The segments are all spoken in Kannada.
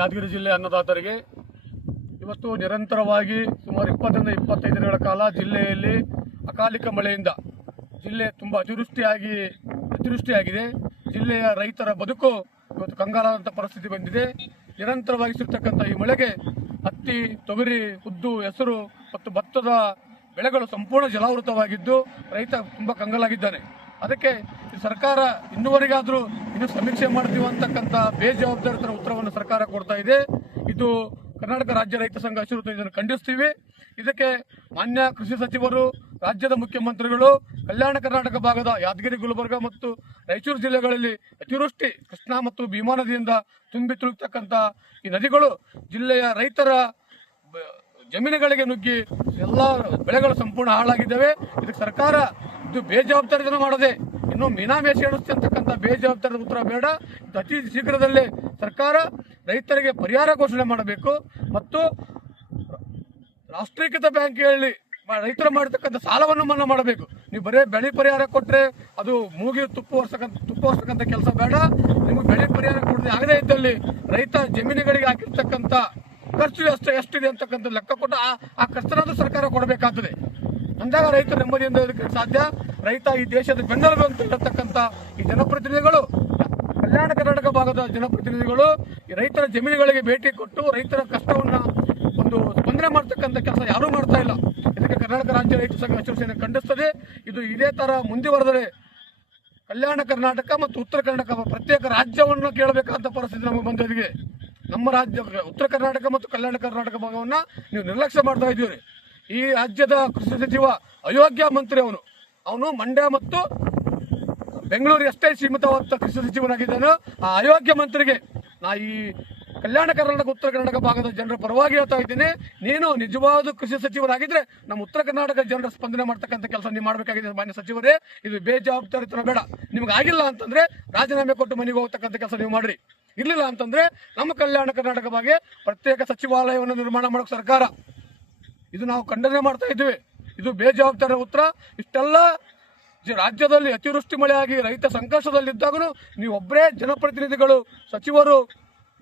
ಯಾದಗಿರಿ ಜಿಲ್ಲೆ ಅನ್ನದಾತರಿಗೆ ಇವತ್ತು ನಿರಂತರವಾಗಿ ಸುಮಾರು ಇಪ್ಪತ್ತರಿಂದ ಇಪ್ಪತ್ತೈದು ದಿನಗಳ ಕಾಲ ಜಿಲ್ಲೆಯಲ್ಲಿ ಅಕಾಲಿಕ ಮಳೆಯಿಂದ ಜಿಲ್ಲೆ ತುಂಬ ಅತಿವೃಷ್ಟಿಯಾಗಿ, ಅತಿವೃಷ್ಟಿಯಾಗಿದೆ. ಜಿಲ್ಲೆಯ ರೈತರ ಬದುಕು ಇವತ್ತು ಕಂಗಾಲಾದಂಥ ಪರಿಸ್ಥಿತಿ ಬಂದಿದೆ. ನಿರಂತರವಾಗಿ ಸಿಗ್ತಕ್ಕಂಥ ಈ ಮಳೆಗೆ ಹತ್ತಿ, ತೊಗರಿ ಉದ್ದು ಹೆಸರು ಮತ್ತು ಭತ್ತದ ಬೆಳೆಗಳು ಸಂಪೂರ್ಣ ಜಲಾವೃತವಾಗಿದ್ದು ರೈತ ತುಂಬ ಕಂಗಾಲಾಗಿದ್ದಾನೆ. ಅದಕ್ಕೆ ಸರ್ಕಾರ ಇನ್ನುವರೆಗಾದರೂ ಇನ್ನು ಸಮೀಕ್ಷೆ ಮಾಡ್ತೀವಿ ಅಂತಕ್ಕಂಥ ಬೇಜವಾಬ್ದಾರಿತರ ಉತ್ತರವನ್ನು ಸರ್ಕಾರ ಕೊಡ್ತಾ ಇದೆ. ಇದು ಕರ್ನಾಟಕ ರಾಜ್ಯ ರೈತ ಸಂಘ ಹಸಿರು ಇದನ್ನು ಖಂಡಿಸ್ತೀವಿ. ಇದಕ್ಕೆ ಮಾನ್ಯ ಕೃಷಿ ಸಚಿವರು, ರಾಜ್ಯದ ಮುಖ್ಯಮಂತ್ರಿಗಳು, ಕಲ್ಯಾಣ ಕರ್ನಾಟಕ ಭಾಗದ ಯಾದಗಿರಿ, ಗುಲ್ಬರ್ಗ ಮತ್ತು ರಾಯಚೂರು ಜಿಲ್ಲೆಗಳಲ್ಲಿ ಅತಿವೃಷ್ಟಿ, ಕೃಷ್ಣಾ ಮತ್ತು ಭೀಮಾ ನದಿಯಿಂದ ತುಂಬಿ ತುಳುಕ್ತಕ್ಕಂಥ ಈ ನದಿಗಳು ಜಿಲ್ಲೆಯ ರೈತರ ಜಮೀನುಗಳಿಗೆ ನುಗ್ಗಿ ಎಲ್ಲ ಬೆಳೆಗಳು ಸಂಪೂರ್ಣ ಹಾಳಾಗಿದ್ದಾವೆ. ಇದಕ್ಕೆ ಸರ್ಕಾರ ಇದು ಬೇಜವಾಬ್ದಾರಿತನ ಮಾಡದೆ. ಇನ್ನು ಮೀನಾ ಮೇಷ ಅಂತಕ್ಕಂಥ ಬೇಜವಾಬ್ದಾರಿ ಉತ್ತರ ಬೇಡ. ಇದು ಅತಿ ಶೀಘ್ರದಲ್ಲೇ ಸರ್ಕಾರ ರೈತರಿಗೆ ಪರಿಹಾರ ಘೋಷಣೆ ಮಾಡಬೇಕು. ಮತ್ತು ರಾಷ್ಟ್ರೀಕೃತ ಬ್ಯಾಂಕ್ಗಳಲ್ಲಿ ಹೇಳಿ ರೈತರು ಮಾಡತಕ್ಕಂಥ ಸಾಲವನ್ನು ಮನ್ನಾ ಮಾಡಬೇಕು. ನೀವು ಬರೇ ಬೆಳೆ ಪರಿಹಾರ ಕೊಟ್ಟರೆ ಅದು ಮೂಗಿ ತುಪ್ಪ ಹೊರ್ಸಕ್ಕಂಥ ತುಪ್ಪ ಹೊರ್ಸಕ್ಕಂಥ ಕೆಲಸ ಬೇಡ. ನಿಮಗೆ ಬೆಳೆ ಪರಿಹಾರ ಕೊಡದೆ ಆಗದೇ ಇದ್ದಲ್ಲಿ ರೈತ ಜಮೀನುಗಳಿಗೆ ಹಾಕಿರ್ತಕ್ಕಂಥ ಖರ್ಚು ಎಷ್ಟು ಎಷ್ಟಿದೆ ಅಂತಕ್ಕಂಥ ಲೆಕ್ಕ ಕೊಟ್ಟು ಆ ಆ ಖರ್ಚನಾದ್ರೂ ಸರ್ಕಾರ ಕೊಡಬೇಕಾಗ್ತದೆ. ಅಂದಾಗ ರೈತರು ನೆಮ್ಮದಿಯಿಂದ ಇದಕ್ಕೆ ಸಾಧ್ಯ. ರೈತ ಈ ದೇಶದ ಬೆನ್ನೆಲುಬು ಅಂತ ಈ ಜನಪ್ರತಿನಿಧಿಗಳು, ಕಲ್ಯಾಣ ಕರ್ನಾಟಕ ಭಾಗದ ಜನಪ್ರತಿನಿಧಿಗಳು ರೈತರ ಜಮೀನುಗಳಿಗೆ ಭೇಟಿ ಕೊಟ್ಟು ರೈತರ ಕಷ್ಟವನ್ನ ಒಂದು ಸ್ಪಂದನೆ ಮಾಡ್ತಕ್ಕಂಥ ಕೆಲಸ ಯಾರೂ ಮಾಡ್ತಾ ಇಲ್ಲ. ಇದಕ್ಕೆ ಕರ್ನಾಟಕ ರಾಜ್ಯ ರೈತ ಸಂಘ ಹಸಿರು ಸೇನೆ ಖಂಡಿಸ್ತದೆ ಇದು ಇದೇ ತರ ಮುಂದುವರೆದರೆ ಕಲ್ಯಾಣ ಕರ್ನಾಟಕ ಮತ್ತು ಉತ್ತರ ಕರ್ನಾಟಕ ಪ್ರತ್ಯೇಕ ರಾಜ್ಯವನ್ನು ಕೇಳಬೇಕಾದ ಪರಿಸ್ಥಿತಿ ನಮಗೆ ಬಂದಿದೆ ನಮ್ಮ ರಾಜ್ಯ ಉತ್ತರ ಕರ್ನಾಟಕ ಮತ್ತು ಕಲ್ಯಾಣ ಕರ್ನಾಟಕ ಭಾಗವನ್ನ ನೀವು ನಿರ್ಲಕ್ಷ್ಯ ಮಾಡ್ತಾ ಇದ್ದೀರಿ. ಈ ರಾಜ್ಯದ ಕೃಷಿ ಸಚಿವ, ಅಯೋಗ್ಯ ಮಂತ್ರಿ ಅವನು. ಅವನು ಮಂಡ್ಯ ಮತ್ತು ಬೆಂಗಳೂರು ಅಷ್ಟೇ ಸೀಮಿತವಾದ ಕೃಷಿ ಸಚಿವನಾಗಿದ್ದಾನೆ ಆ ಅಯೋಗ್ಯ ಮಂತ್ರಿಗೆ ನಾ ಈ ಕಲ್ಯಾಣ ಕರ್ನಾಟಕ, ಉತ್ತರ ಕರ್ನಾಟಕ ಭಾಗದ ಜನರ ಪರವಾಗಿ ಹೇಳ್ತಾ ಇದ್ದೀನಿ. ನೀನು ನಿಜವಾದ ಕೃಷಿ ಸಚಿವರಾಗಿದ್ರೆ ನಮ್ಮ ಉತ್ತರ ಕರ್ನಾಟಕ ಜನರ ಸ್ಪಂದನೆ ಮಾಡ್ತಕ್ಕಂಥ ಕೆಲಸ ನೀವು ಮಾಡಬೇಕಾಗಿದೆ ಮಾನ್ಯ ಸಚಿವರೇ. ಇದು ಬೇಜವಾಬ್ದಾರಿತನ ಬೇಡ. ನಿಮ್ಗೆ ಆಗಿಲ್ಲ ಅಂತಂದ್ರೆ ರಾಜೀನಾಮೆ ಕೊಟ್ಟು ಮನೆಗೆ ಹೋಗ್ತಕ್ಕಂಥ ಕೆಲಸ ನೀವು ಮಾಡ್ರಿ. ಇರ್ಲಿಲ್ಲ ಅಂತಂದ್ರೆ ನಮ್ಮ ಕಲ್ಯಾಣ ಕರ್ನಾಟಕ ಬಗ್ಗೆ ಪ್ರತ್ಯೇಕ ಸಚಿವಾಲಯವನ್ನು ನಿರ್ಮಾಣ ಮಾಡೋಕೆ ಸರ್ಕಾರ. ಇದು ನಾವು ಖಂಡನೆ ಮಾಡ್ತಾ ಇದ್ದೀವಿ. ಇದು ಬೇಜವಾಬ್ದಾರ ಉತ್ತರ. ಇಷ್ಟೆಲ್ಲ ರಾಜ್ಯದಲ್ಲಿ ಅತಿವೃಷ್ಟಿ ಮಳೆಯಾಗಿ ರೈತ ಸಂಕಷ್ಟದಲ್ಲಿದ್ದಾಗಲೂ ನೀವು ಒಬ್ಬರೇ ಜನಪ್ರತಿನಿಧಿಗಳು, ಸಚಿವರು,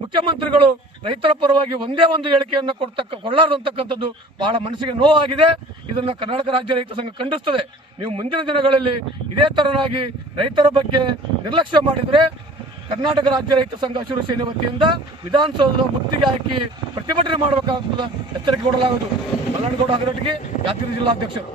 ಮುಖ್ಯಮಂತ್ರಿಗಳು ರೈತರ ಪರವಾಗಿ ಒಂದೇ ಒಂದು ಹೇಳಿಕೆಯನ್ನು ಕೊಡ್ತಕ್ಕ ಕೊಳ್ಳಾರ್ದಂತಕ್ಕಂಥದ್ದು ಬಹಳ ಮನಸ್ಸಿಗೆ ನೋವಾಗಿದೆ. ಇದನ್ನು ಕರ್ನಾಟಕ ರಾಜ್ಯ ರೈತ ಸಂಘ ಖಂಡಿಸ್ತದೆ. ನೀವು ಮುಂದಿನ ದಿನಗಳಲ್ಲಿ ಇದೇ ತರನಾಗಿ ರೈತರ ಬಗ್ಗೆ ನಿರ್ಲಕ್ಷ್ಯ ಮಾಡಿದ್ರೆ ಕರ್ನಾಟಕ ರಾಜ್ಯ ರೈತ ಸಂಘ ಹಸಿರು ಸೇನೆ ವತಿಯಿಂದ ವಿಧಾನಸೌಧದ ಮುತ್ತಿಗೆ ಹಾಕಿ ಪ್ರತಿಭಟನೆ ಮಾಡಬೇಕಾದ ಎಚ್ಚರಿಕೆ ಕೊಡಲಾಗುವುದು. ಮಲ್ಲನಗೌಡ ಹಗರಟ್ಟಿಗೆ ಯಾದಗಿರಿ ಜಿಲ್ಲಾಧ್ಯಕ್ಷರು.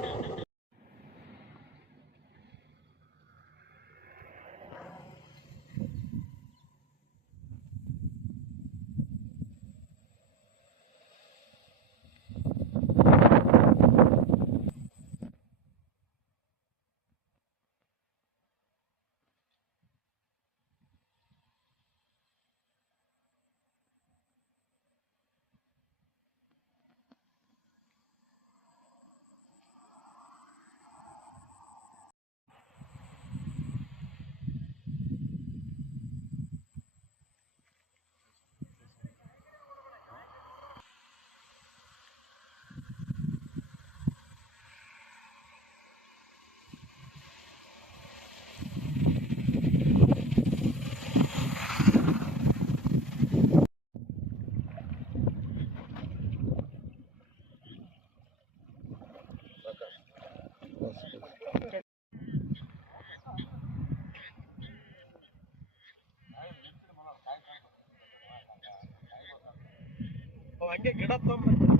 ಹಂಗೆ ಗಿಡ ತೊಗೊಂಡ್ಬರ್ತೀನಿ